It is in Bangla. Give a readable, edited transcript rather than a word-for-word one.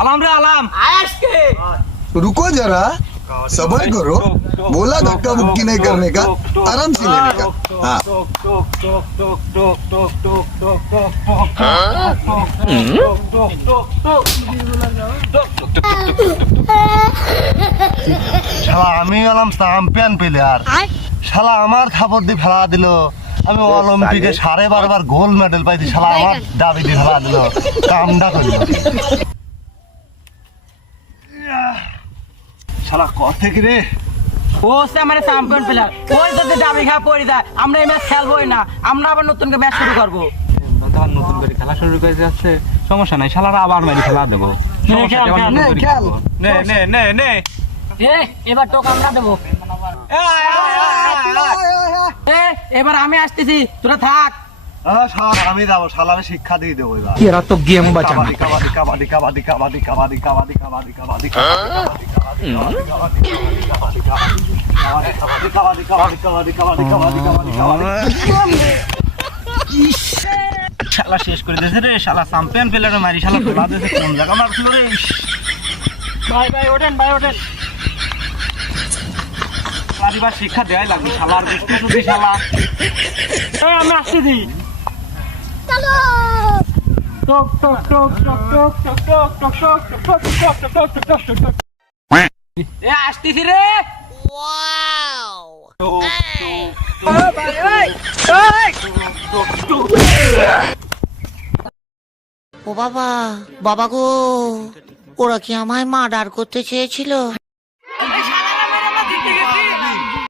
आलाम रे आलाम आयश के रुको जरा सबर करो। बोला धक्का मुक्की नहीं करने का, आराम से लेने का। हाँ শালা আমি হলাম চ্যাম্পিয়ন প্লেয়ার, শালা আমার থাপড় দিয়ে ফেলা দিল। আমি অলিম্পিকে 12.5 বার গোল্ড মেডেল পাইছি, শালা আমার দাবি দিয়ে ফেলা দিল, কামটা করলো। শালা কথা কি রে, ও সে আমার চ্যাম্পিয়ন প্লেয়ার, ওই যদি ডাবি খা পড়ে যায় আমরা এই ম্যাচ খেলবোই না, আমরা আবার নতুন করে ম্যাচ শুরু করব। তখন নতুন করে খেলা শুরু করে যাচ্ছে, সমস্যা নাই, শালারা আবার মারি খেলা দেবো। নে নে নে নে এবার টোক আমরা দেবো। এবার আমি আসতেছি, তোরা থাক। শালা আমি যাবো, শালারে শিক্ষা দিয়ে দেবো এবার। এরা তো গেম বাঁচানো। কাবাডি কাবাডি কাবাডি কাবাডি কাবাডি কাবাডি কাবাডি কাবাডি শালা শেষ করে দিয়েছে রে, শালা চ্যাম্পিয়ন প্লেয়ারে মারি, শালা খেলা দিয়েছে কোন জায়গা মারছিল রে। ভাই ভাই ওঠেন, ভাই ওঠেন। এবার শিক্ষা দেওয়াই লাগবে, শালার বৃষ্টি শুধু শালা। আমি আসতেছি। টক টক টক টক টক টক টক টক টক টক টক টক টক টক টক। এ আসতেছি রে। ও বাবা, বাবা গো, ওরা কি আমায় মার্ডার করতে চেয়েছিল?